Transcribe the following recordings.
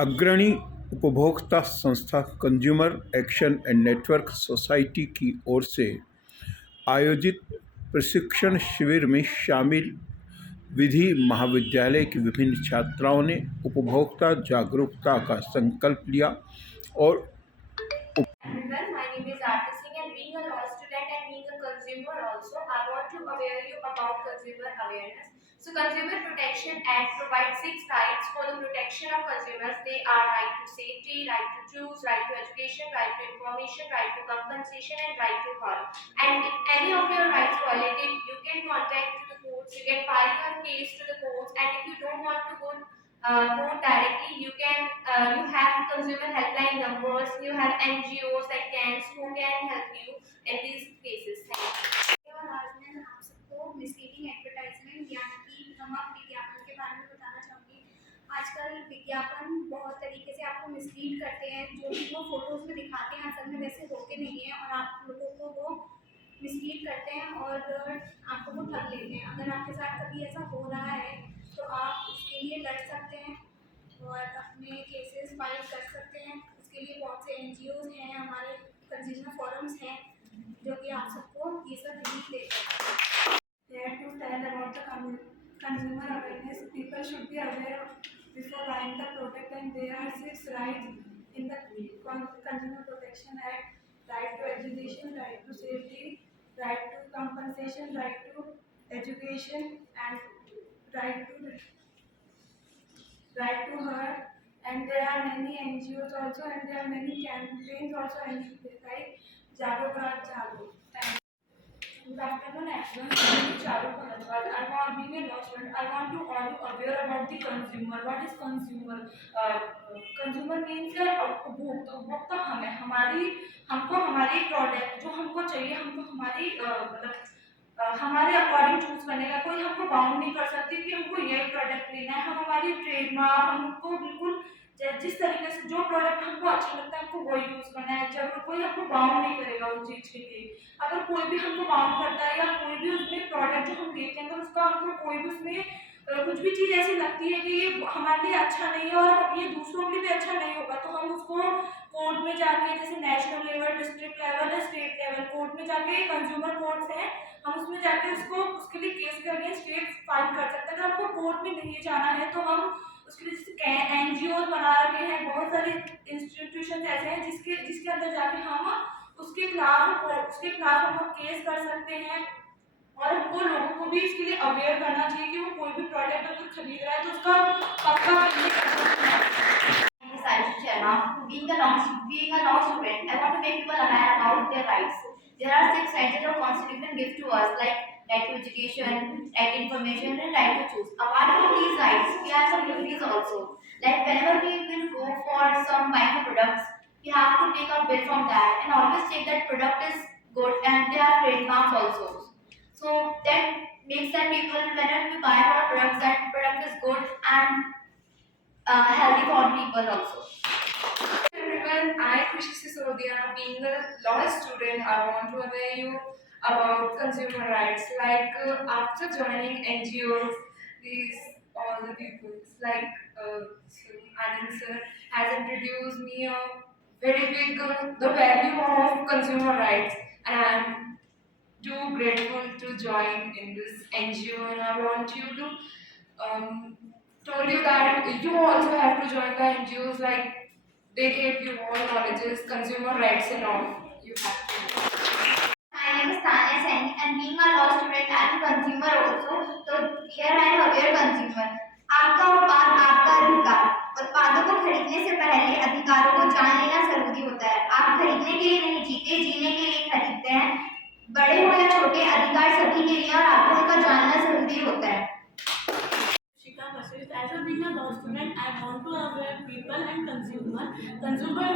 अग्रणी उपभोक्ता संस्था consumer action and network society की ओर से आयोजित प्रशिक्षण शिविर में शामिल विधि महाविद्यालय की विभिन्न छात्राओं ने उपभोक्ता जागरूकता का संकल्प लिया और Everyone, my name is Aarti Singh and being a law student and being a consumer also, I want to aware you about consumer awareness. So Consumer Protection Act provides 6 rights for the protection of consumers. They are right to safety, right to choose, right to education, right to information, right to compensation and right to harm. And if any of your rights violated, you can contact to the courts, you can file your case to the courts, and if you don't want to go directly, you have consumer helpline numbers, you have NGOs like CANS who can help you in these cases. Thank you. और आज मैं आप सबको misleading advertisement यानी कि भ्रामक विज्ञापन के बारे में बताना चाहूँगी। आजकल विज्ञापन बहुत तरीके से आपको मिसलीड करते हैं, जो भी वो फोटोज़ में दिखाते हैं असल में वैसे होते नहीं हैं और आप लोगों को वो मिसलीड करते हैं और आपको वो ठग लेते हैं। अगर आपके साथ कभी ऐसा हो रहा है तो आप उसके लिए लड़ सकते हैं और अपने केसेस फाइल कर सकते हैं। उसके लिए बहुत से NGOs हैं, हमारे कंज्यूमर फोरम्स हैं जो कि आप सबको ये सब रिलीफ देते हैं। Here to tell about the consumer awareness, people should be aware before buying the product, and there are 6 rights in the Consumer Protection Act: right to education, right to safety, right to compensation, right to education, and right to her. And there are many NGOs also, and there are many campaigns also, and like Jago Bharat Jago. Thank you. Good afternoon, everyone. My name is Charu Bharadwaj. Being a law student, I want to all you aware about the consumer. What is consumer? Consumer means उपभोक्ता। उपभोक्ता हमें हमको हमारी product जो हमको चाहिए, हमको हमारी हमारे अकॉर्डिंग चूज करने का कोई हमको बाउंड नहीं कर सकती कि हमको यही प्रोडक्ट लेना है। हम हमारी ट्रेडमार्क हमको बिल्कुल जिस तरीके से जो प्रोडक्ट हमको अच्छा लगता है हमको वही यूज करना है। जरूर कोई हमको बाउंड नहीं करेगा उस चीज के लिए। अगर कोई भी हमको बाउंड करता है या कोई भी उसमें प्रोडक्ट जो हम लेते हैं तो उसका हमको कोई भी उसमें कुछ भी चीज ऐसी लगती है कि ये हमारे लिए अच्छा नहीं है और ये दूसरों के लिए भी अच्छा नहीं होगा, तो हम उसको कोर्ट में जाके, जैसे नेशनल लेवल, डिस्ट्रिक्ट लेवल या स्टेट लेवल, कोर्ट में जाके, कंज्यूमर कोर्ट्स हैं, हम उसमें जाके उसके लिए केस के अगेंस्ट केस फाइल कर सकते हैं। अगर हमको कोर्ट में नहीं जाना है तो हम उसके लिए जैसे NGO बना रखे हैं, बहुत सारे इंस्टीट्यूशन ऐसे हैं जिसके अंदर जाके हम उसके खिलाफ हम केस कर सकते हैं। और हमको लोगों को भी इसके लिए अवेयर करना चाहिए कि वो कोई भी प्रोडक्ट अगर खरीद रहा है तो उसका पक्का बिल कर सकते हैं। Saishi Sharma. Being a law student, I want to make people aware about their rights. There are 6 rights that our Constitution gives to us, like right to education, right to information, and right to choose. Apart from these rights, we have some duties also. Like whenever we will go for some buying products, we have to take a bill from that and always check that product is good and there are trademarks also. So that makes that people, whenever we buy our products, that product is good and healthy for people also. Everyone, I Khushi Sisodia, being a law student, I want to aware you about consumer rights. Like after joining NGOs, these all the people like Anand sir has introduced me a very big the value of consumer rights, and I'm too grateful to join in this NGO, and I want you to told you that you also have to join the NGOs, like they gave you all knowledges, consumer rights and all. You have to. My name is Tanya Saini and being a law student I am a consumer also. So here I am aware consumer. आपका उत्पाद आपका अधिकार। उत्पादों को खरीदने से पहले अधिकारों को जान लेना जरूरी होता है। आप खरीदने के लिए नहीं जीते, जीने के लिए खरीदते हैं। बड़े हो या छोटे, अधिकार सभी के लिए और आपको उनका जानना जरूरी होता है। As a being a law student, I want to aware people and consumer. Consumer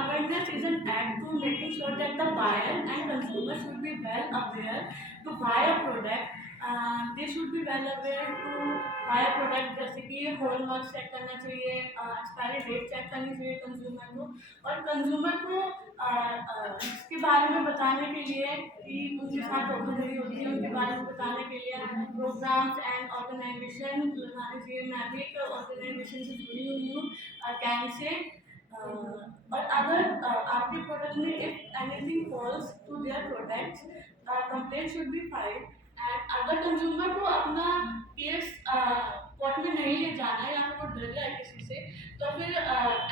awareness is an act to making sure that the buyer and consumer should be well aware to buy a product. They should be well aware to buy a product, जैसे कि hallmark check करना चाहिए, expiry date check करनी चाहिए consumer को, और consumer को इसके बारे में बताने के लिए कि उनके साथ धोखाधड़ी होती है उनके बारे में बताने के लिए प्रोग्राम्स एंड ऑर्गेनाइजेशन लगाने चाहिए। मैं भी एक ऑर्गेनाइजेशन से जुड़ी हुई हूँ can say और अगर आपके प्रोडक्ट में if anything falls to their products, complaint should be filed. And अगर कंज्यूमर को अपना केस कोर्ट में नहीं ले जाना है या फिर वो डर रहा है किसी से, तो फिर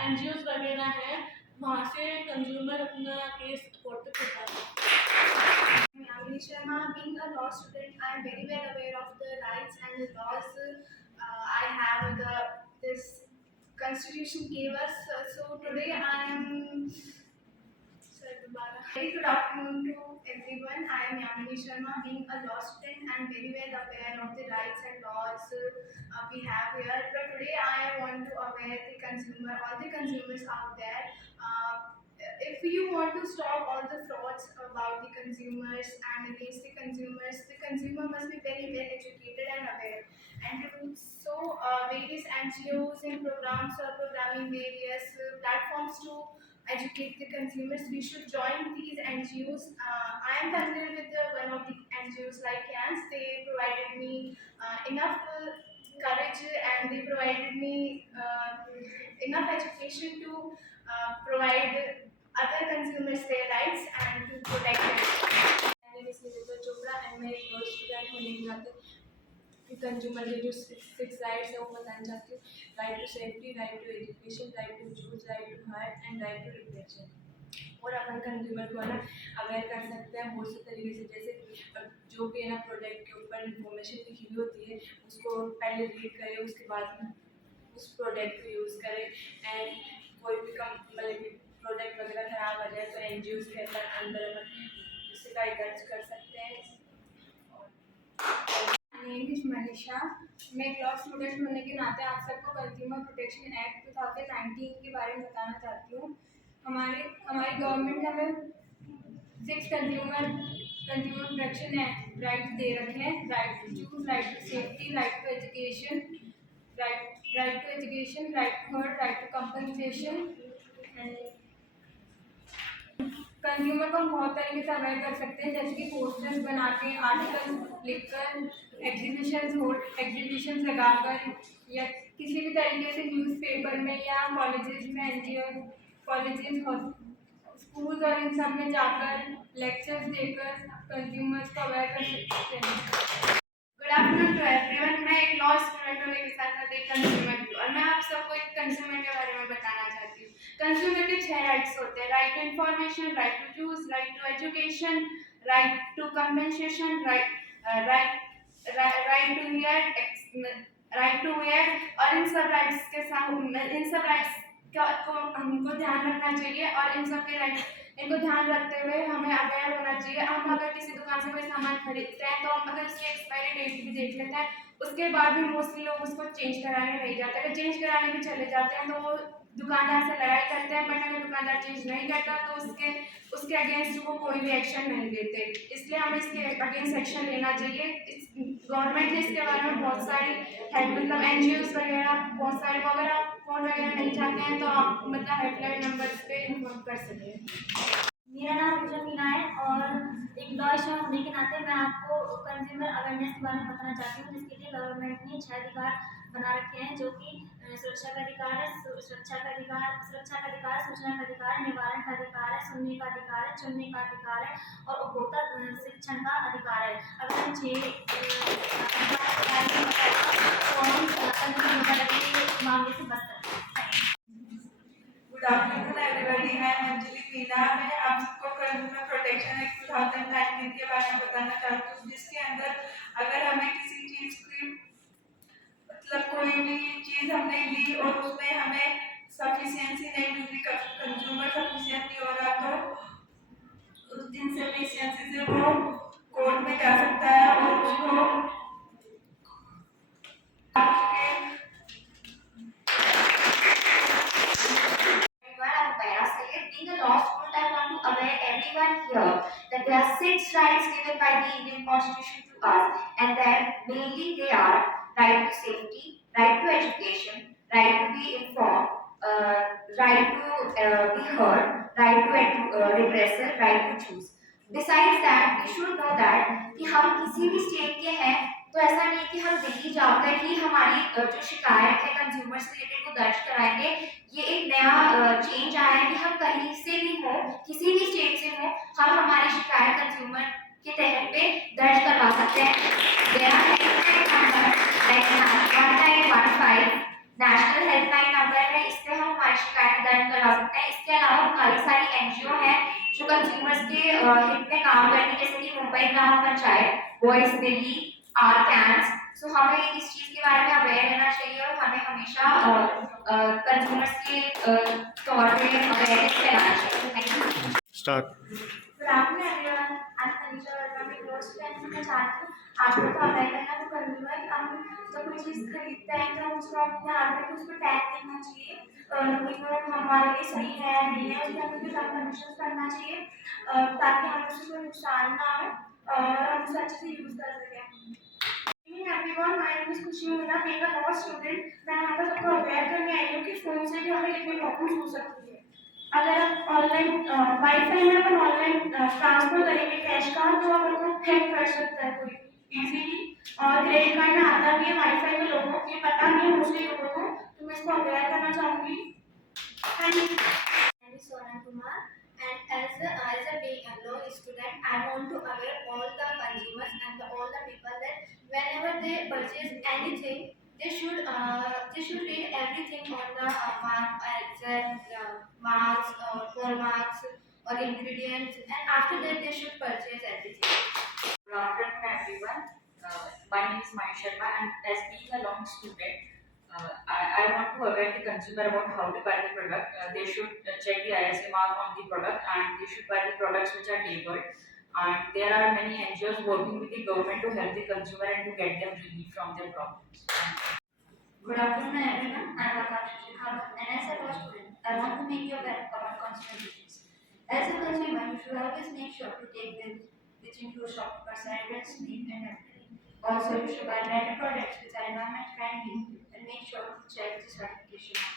एनजीओज वगैरह हैं, वहाँ से कंज्यूमर अपना केस कोर्ट तक पहुँचा सकता है। Yamini Sharma, being a law student, I am very well aware of the rights and the laws I have. This constitution gave us. So today I am. Very good afternoon to everyone. I am Yamini Sharma, being a law student and very well aware of the rights and laws we have here. But today I want to aware the consumer, all the consumers out there. If you want to stop all the frauds about the consumers and against the consumer must be very well educated and aware. And so various NGOs and programs are programming various platforms to educate the consumers. We should join these NGOs. I am familiar with one of the NGOs like CANS. They provided me enough courage and they provided me enough education to provide other consumers their rights and to protect them. My name is Nidita Chopra and मैं एक law student होने के नाते consumer के जो 6 rights है वो बताना चाहती हूँ। Right to safety, right to education, right to choose, right to hire and right to repression. और अपन कंज्यूमर को है ना अवेयर कर सकते हैं बहुत से तरीके से, जैसे जो भी है ना प्रोडक्ट के ऊपर इंफॉर्मेशन लिखी हुई होती है उसको पहले रीड करें, उसके बाद उस प्रोडक्ट को यूज़ करें। एंड कोई भी मतलब कि प्रोडक्ट वगैरह ख़राब आ जाए तो एनजीओ के अंदर शिकायत दर्ज कर सकते हैं। My name is Manisha. मैं एक लॉ स्टूडेंट होने के नाते आप सबको कंज्यूमर प्रोटेक्शन एक्ट 2019 के बारे में बताना चाहती हूँ। हमारी गवर्नमेंट ने हमें 6 कंज्यूमर प्रोटेक्शन राइट्स दे रखे हैं। Right to choose, right to safety, right to education, right to hurt, right to compensation. Consumer को हम बहुत तरीके से अवेयर कर सकते हैं, जैसे कि पोस्टर्स बना के, आर्टिकल लिखकर, एग्जीबिशंस लगाकर या किसी भी तरीके से न्यूज़पेपर में या कॉलेजेस में, एनजीओ कॉलेजेस, स्कूल्स और इन सब में जाकर लेक्चर्स देकर कंज्यूमर्स को अवेयर कर सकते हैं। Good afternoon to everyone. मैं एक लॉ स्टूडेंट होने के साथ साथ एक कंज्यूमर भी हूँ और मैं आप सबको एक कंज्यूमर के बारे में बताना चाहती हूँ। कंज्यूमर के 6 राइट्स होते हैं। Right to information, right to choose, right to education, right to compensation, right to where. और इन सब राइट्स को हमको ध्यान रखना चाहिए और इनको ध्यान रखते हुए हमें अवेयर होना चाहिए। हम अगर किसी दुकान से कोई सामान खरीदते हैं तो हम अगर उसकी एक्सपायरी डेट भी देख लेते हैं, उसके बाद भी मोस्टली लोग उसको चेंज कराने नहीं जाते। अगर चेंज कराने भी चले जाते हैं तो वो दुकानदार से लड़ाई करते हैं, बट अगर दुकानदार चेंज नहीं करता तो उसके अगेंस्ट वो कोई भी एक्शन नहीं लेते। इसलिए हमें इसके अगेंस्ट एक्शन लेना चाहिए। गवर्नमेंट ने इसके बारे में बहुत सारी मतलब एनजीओज वगैरह बहुत सारे, अगर आप फोन वगैरह नहीं चाहते हैं तो आप मतलब हेल्पलाइन नंबर्स पे इन्फॉर्म कर सकते हैं। मेरा नाम पूजा मीना है और एक लॉ स्टूडेंट होने के नाते मैं आपको कंज्यूमर अवेयरनेस के बारे में बताना चाहती हूँ, जिसके लिए गवर्नमेंट ने 6 अधिकार बना रखे हैं, जो कि सुरक्षा का अधिकार है, सूचना का अधिकार, निवारण का अधिकार है, सुनने का अधिकार है, चुनने का अधिकार है और उपभोक्ता शिक्षण का अधिकार है। अगर हम 6 तो हम कंज्यूमर के मामले से बच सकते हैं। Good afternoon everybody. मैं अंजलि मीना। मैं आप सबको कंज्यूमर प्रोटेक्शन एक्ट 2019 के बारे में बताना चाहती हूँ, जिसके अंदर अगर हमें किसी चीज़ की मतलब कोई भी चीज़ हमने ली और उसमें हमें सफिशिएंसी नहीं मिली, कंज्यूमर सफिशिएंट नहीं हो रहा, तो उस इनसफिशिएंसी से वो कोर्ट में जा सकता है और उसको Being a law student, I want to aware everyone here that there are 6 rights given by the Indian Constitution to us, and that mainly they are right to safety, right to education, right to be informed, right to be heard, right to repressal, right to choose. Besides that, we should know that कि हम किसी भी state के हैं तो ऐसा नहीं कि हम दिल्ली जाकर ही हमारी जो शिकायत है कंज्यूमर से रिलेटेड वो दर्ज कराएंगे। ये जा सकते हैं। इसके अलावा काफी सारी एनजीओ हैं जो कंज्यूमर्स के हित में काम करती है, जैसे कि मुंबई ग्राम पंचायत, वॉइस दिल्ली, आर कैंस। सो हमें इस चीज के बारे में अवेयर रहना चाहिए और हमें हमेशा कंज्यूमर्स के तौर पे अवेयरनेस फैलाना चाहिए। Thank you. Start. Good afternoon everyone, I am Tanisha Verma, मैं क्लोज फ्रेंड में चाहती हूँ आपको तो अवेयर करना तो कंज्यूमर हम जब कोई चीज़ खरीदते हैं तो उसको अपने हाथ में उस पर टैग देखना चाहिए कि वो हमारे लिए सही है या नहीं है, उसके अंदर कुछ कंडीशन करना चाहिए ताकि हमें उससे कोई नुकसान ना हो और हम उसे अच्छे से यूज़ कर सकें। एवरीवन, माय नेम इज खुशी Meena, being a law student. मैं यहाँ पर सबको अवेयर करने आई हूँ कि फ़ोन से भी हमें कितनी प्रॉब्लम्स हो सकती है। अगर आप ऑनलाइन वाईफाई में अपन ऑनलाइन ट्रांसफर करेंगे कैश का तो अपन को हैक कर सकता है कोई इजीली, और क्रेडिट कार्ड में आता भी है वाईफाई के लोगों को, ये पता नहीं है मोस्टली लोगों को, तो मैं इसको अवेयर करना चाहूँगी। Thank you. My name is Sonam Kumar, and as a being a law student, I want to aware all the consumers and all the people that whenever they purchase anything, they should read everything on the mark, exact marks or hallmarks or ingredients, and after that they should purchase everything. Good afternoon, everyone. My name is Mahesh Sharma, and as being a long student, I want to aware the consumer about how to buy the product. They should check the ISA mark on the product, and they should buy the products which are labeled. And there are many NGOs working with the government to help the consumer and to get them relief from their problems. Good afternoon, everyone. I am Akash Shekhawat, and as a law student, I want to make you aware about consumer. As a consumer, you should always make sure to take bills which include shopkeeper's address, name, and everything. Also, you should buy better products which are environment friendly and make sure to check the certification.